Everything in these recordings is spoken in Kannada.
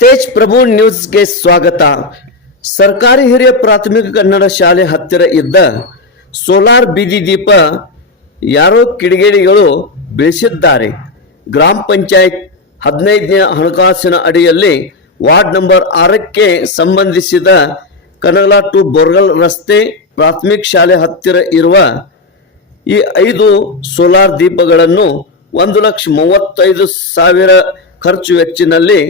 ತೇಜ್ ಪ್ರಭು ನ್ಯೂಸ್ಗೆ ಸ್ವಾಗತ. ಸರ್ಕಾರಿ ಹಿರಿಯ ಪ್ರಾಥಮಿಕ ಕನ್ನಡ ಶಾಲೆ ಹತ್ತಿರ ಇದ್ದ ಸೋಲಾರ್ ಬೀದಿ ದೀಪ ಯಾರೋ ಕಿಡಿಗೇಡಿಗಳು ಬೆಳೆಸಿದ್ದಾರೆ. ಗ್ರಾಮ ಪಂಚಾಯತ್ ಹದಿನೈದನೇ ಹಣಕಾಸಿನ ಅಡಿಯಲ್ಲಿ ವಾರ್ಡ್ ನಂಬರ್ ಆರಕ್ಕೆ ಸಂಬಂಧಿಸಿದ ಕನಗಲ ಟು ಬೋರ್ಗಲ್ ರಸ್ತೆ ಪ್ರಾಥಮಿಕ ಶಾಲೆ ಹತ್ತಿರ ಇರುವ ಈ ಐದು ಸೋಲಾರ್ ದೀಪಗಳನ್ನು ಒಂದು ಲಕ್ಷ ಮೂವತ್ತೈದು ಸಾವಿರ ಖರ್ಚು ವೆಚ್ಚಿನಲ್ಲಿ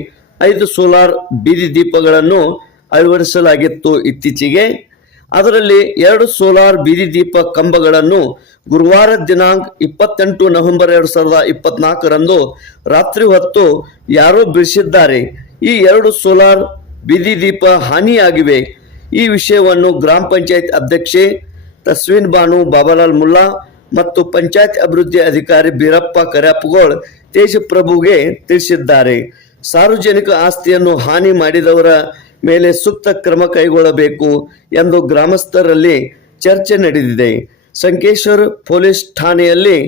ಐದು ಸೋಲಾರ್ ಬೀದಿ ದೀಪಗಳನ್ನು ಅಳವಡಿಸಲಾಗಿತ್ತು ಇತ್ತೀಚೆಗೆ. ಅದರಲ್ಲಿ ಎರಡು ಸೋಲಾರ್ ಬೀದಿ ದೀಪ ಕಂಬಗಳನ್ನು ಗುರುವಾರ ದಿನಾಂಕ ಇಪ್ಪತ್ತೆಂಟು ನವೆಂಬರ್ ಎರಡು ಸಾವಿರದ ಇಪ್ಪತ್ನಾಲ್ಕರಂದು ರಾತ್ರಿ ಹೊತ್ತು ಯಾರೋ ಬಿಡಿಸಿದ್ದಾರೆ. ಈ ಎರಡು ಸೋಲಾರ್ ಬೀದಿ ದೀಪ ಹಾನಿಯಾಗಿವೆ. ಈ ವಿಷಯವನ್ನು ಗ್ರಾಮ ಪಂಚಾಯತ್ ಅಧ್ಯಕ್ಷೆ ತಸ್ವೀನ್ ಬಾನು, ಬಾಬಾಲಾಲ್ ಮುಲ್ಲಾ ಮತ್ತು ಪಂಚಾಯತ್ ಅಭಿವೃದ್ಧಿ ಅಧಿಕಾರಿ ಬೀರಪ್ಪ ಕರ್ಯಾಪಗೋಳ್ ತೇಜಪ್ರಭುಗೆ ತಿಳಿಸಿದ್ದಾರೆ. ಸಾರ್ವಜನಿಕ ಆಸ್ತಿಯನ್ನು ಹಾನಿ ಮಾಡಿದವರ ಮೇಲೆ ಸೂಕ್ತ ಕ್ರಮ ಕೈಗೊಳ್ಳಬೇಕು ಎಂದು ಗ್ರಾಮಸ್ಥರಲ್ಲಿ ಚರ್ಚೆ ನಡೆದಿದೆ. ಸಂಕೇಶ್ವರ್ ಪೊಲೀಸ್ ಠಾಣೆಯಲ್ಲಿ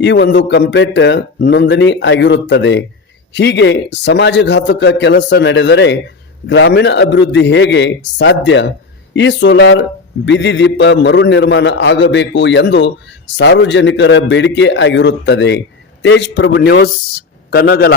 ಈ ಒಂದು ಕಂಪ್ಲೇಂಟ್ ನೋಂದಣಿ ಆಗಿರುತ್ತದೆ. ಹೀಗೆ ಸಮಾಜಘಾತಕ ಕೆಲಸ ನಡೆದರೆ ಗ್ರಾಮೀಣ ಅಭಿವೃದ್ಧಿ ಹೇಗೆ ಸಾಧ್ಯ? ಈ ಸೋಲಾರ್ ಬೀದಿ ದೀಪ ಮರು ನಿರ್ಮಾಣ ಆಗಬೇಕು ಎಂದು ಸಾರ್ವಜನಿಕರ ಬೇಡಿಕೆ ಆಗಿರುತ್ತದೆ. ತೇಜ್ ಪ್ರಭು ನ್ಯೂಸ್, ಕನಗಲ.